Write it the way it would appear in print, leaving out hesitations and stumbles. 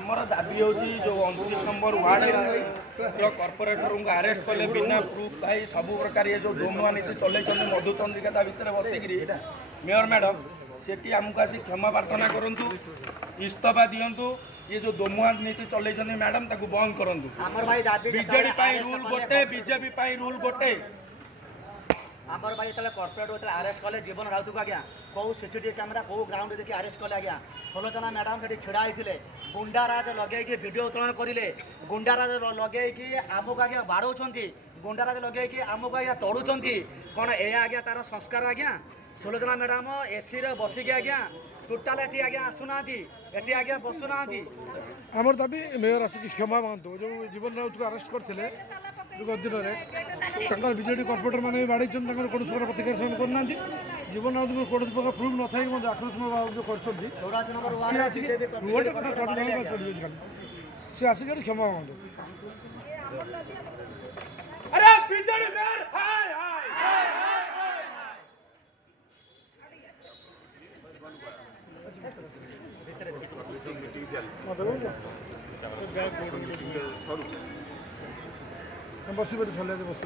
आमर दाबी हूँ जो 29 नंबर वार्ड कॉर्पोरेटर को अरेस्ट कले बिना प्रूफ भाई सब प्रकार ये जो दोमुआ नीति चल मधुचंद्रिका भितर बसिकी मेयर मैडम सेठी आमको आसी क्षमा प्रार्थना करूँ इस्तीफा दिंतु ये जो दोमुआ नीति चल मैडम ताकू बंद करूँ बीजेडी रूल गोटे बीजेपी रूल गोटे आमर भाई जो कॉर्पोरेट अरेस्ट कले जीवन राउत को आज्ञा कौ सीसीटीवी कैमेरा कौ ग्राउंड देखिए अरेस्ट कले आज्ञा 16 जना मैडम से छिड़ा होते गुंडाराज लगे वीडियो उत्तोलन करें गुंडाराज लगे आमको आज्ञा बाड़ौं गुंडाराज लगे आमको आज्ञा तड़ुंट कौन ए आज्ञा तार संस्कार आज्ञा 16 जना मैडम एसी रे बसिकी आज्ञा टोटाल एटी आज्ञा आसुना एटी आज्ञा बसुना आमर दाबी मेयर आसिक क्षमा मांगतु जो जीवन राउत को अरेस्ट करते दिन में बीजेडी कॉर्पोरेटर मैंने बाड़ी कौन प्रकार प्रतिकार से करना जीवन राउत को कौन प्रकार प्रूफ न था आक्रोश जो कर आसिक क्षमा मांगतु बस बस